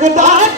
ਝੁਕਦਾ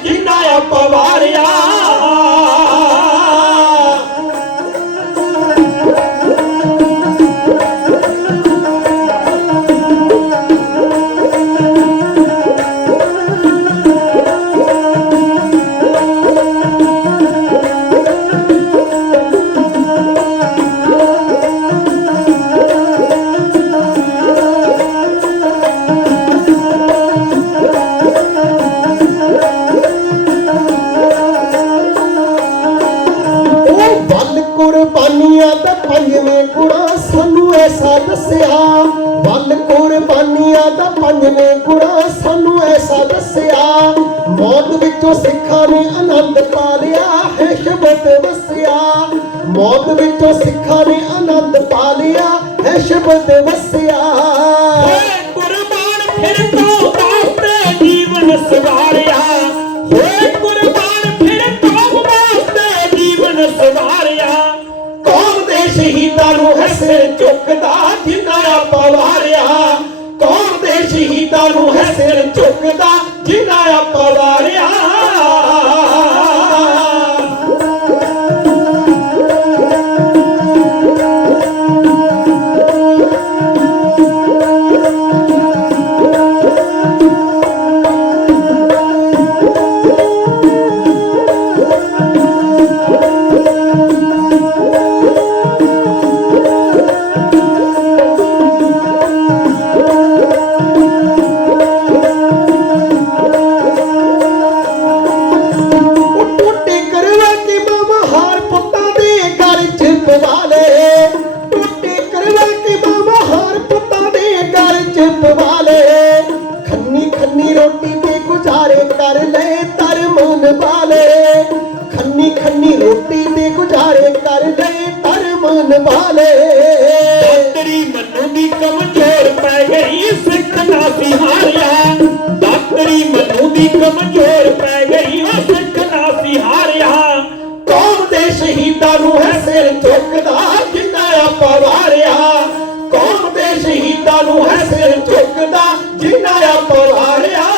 ਮੌਤ ਸਿੱਖਾਂ ਨੇ ਆਨੰਦ ਪਾ ਲਿਆ ਹੈ ਸ਼ਬਦ ਵਸਿਆ। ਮੌਤ ਵਿੱਚੋਂ ਸਿੱਖਾਂ ਨੇ ਆਨੰਦ ਪਾ ਲਿਆ ਹੈ ਸ਼ਬਦ ਵਸਿਆ। ਕੁਰਬਾਨ ਫਿਰ ਤੋਂ ਵਾਸਤੇ ਜੀਵਨ ਸਵਾਰਿਆ। ਹੋਏ ਕੁਰਬਾਨ ਫਿਰ ਤੋਂ ਵਾਸਤੇ ਜੀਵਨ ਸਵਾਰਿਆ। ਕੌਮ ਦੇ ਸ਼ਹੀਦਾਂ ਨੂੰ ਹੈ ਚੁੱਕਦਾ ਝੁਕਦਾ ਜਿੰਨਾ ਆਪਾਂ ਵਾਰਿਆ ਕੌਮ ਦੇ ਸ਼ਹੀਦਾਂ ਮਨੂ ਕਮਜ਼ੋਰ ਪੈ ਗਈ, ਉਹ ਸਿੱਖਣਾ ਸੀ ਹਾਰਿਆ। ਕੌਮ ਦੇ ਸ਼ਹੀਦਾਂ ਨੂੰ ਹੈ ਸਿਰ ਝੁਕਦਾ, ਜਿੰਨਾ ਆਪਾਂ ਵਾਰਿਆ। ਕੌਮ ਦੇ ਸ਼ਹੀਦਾਂ ਨੂੰ ਹੈ ਸਿਰ ਝੁਕਦਾ, ਜਿੰਨਾ ਆਪਾਂ ਵਾਰਿਆ।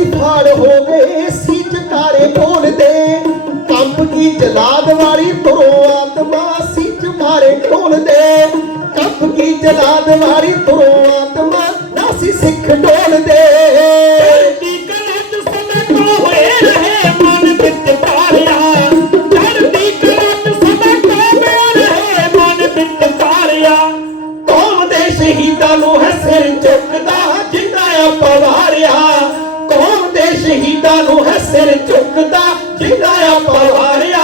ਨਾਲ ਫਾੜ ਹੋ ਗਏ ਸੀ ਜਕਾਰੇ ਬੋਲਦੇ ਕੰਬ ਕੀ ਜਲਾਦ ਵਾਲੀ ਤੁਰੋ ਆਤਮਾ ਸੀ ਜਕਾਰੇ ਖੋਲਦੇ ਕੰਬ ਕੀ ਜਲਾਦ ਵਾਲੀ ਤੁਰੋ ਜਿੰਨਾ ਆਪਾਂ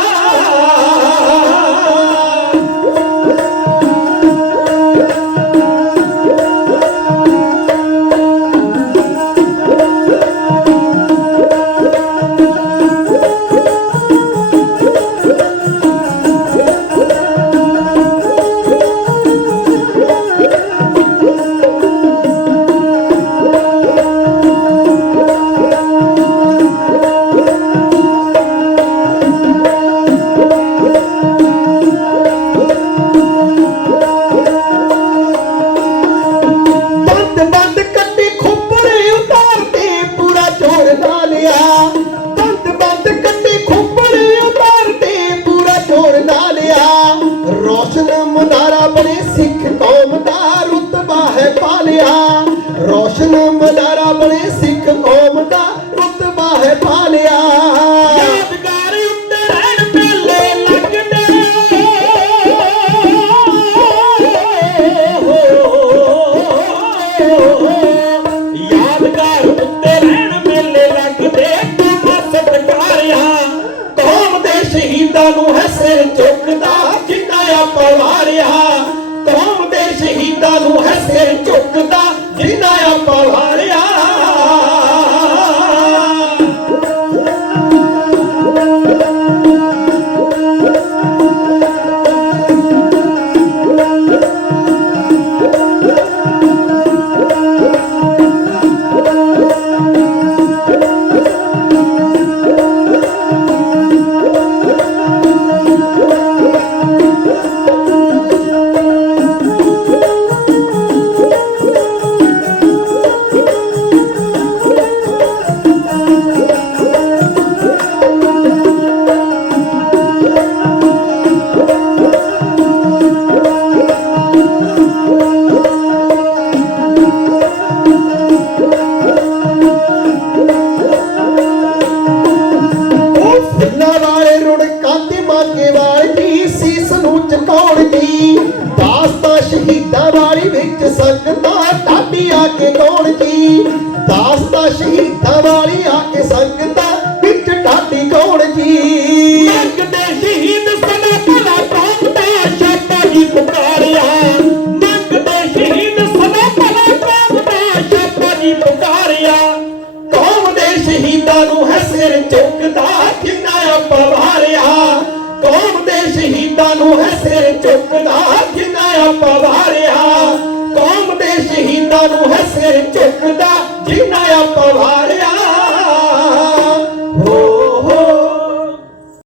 ਪਵਾ ਰਿਹਾ ਕੌਮ ਦੇ ਸ਼ਹੀਦਾਂ ਨੂੰ ਹੱਸੇ ਚੁੱਕਦਾ ਜਿੰਨਾ ਆ ਪਵਾ ਸੰਗਤਾਂ ਢਾਡੀ ਆ ਕੇ ਗਾਉਣ ਦੀ ਦਾਸਤਾਂ ਸ਼ਹੀਦਾਂ ਵਾਲੀ ਆ ਕੇ ਸੰਗਤਾਂ ਵਿੱਚ ਢਾਡੀ ਗਾਉਣ ਦੀ ਮੰਗਦੇ ਸ਼ਹੀਦ ਸਦਾ ਭਲਾ ਕੌਮ ਦਾ ਛਾਪਾ ਜੀ ਪੁਕਾਰਿਆ। ਮੰਗਦੇ ਸ਼ਹੀਦ ਸਦਾ ਭਲਾ ਕੌਮ ਦਾ ਜੀ ਪੁਕਾਰਿਆ। ਕੌਮ ਦੇ ਸ਼ਹੀਦਾਂ ਨੂੰ ਹੈ ਸਿਰ ਝੁਕਦਾ ਜਿਨ੍ਹਾਂ ਆਪਾਂ ਵਾਰਿਆ। ਕੌਮ ਦੇ ਸ਼ਹੀਦਾਂ ਨੂੰ ਹੈ ਸਿਰ ਝੁਕਦਾ ਜਿਨ੍ਹਾਂ ਆਪਾਂ ਵਾਰਿਆ। ਕੌਮ ਦੇ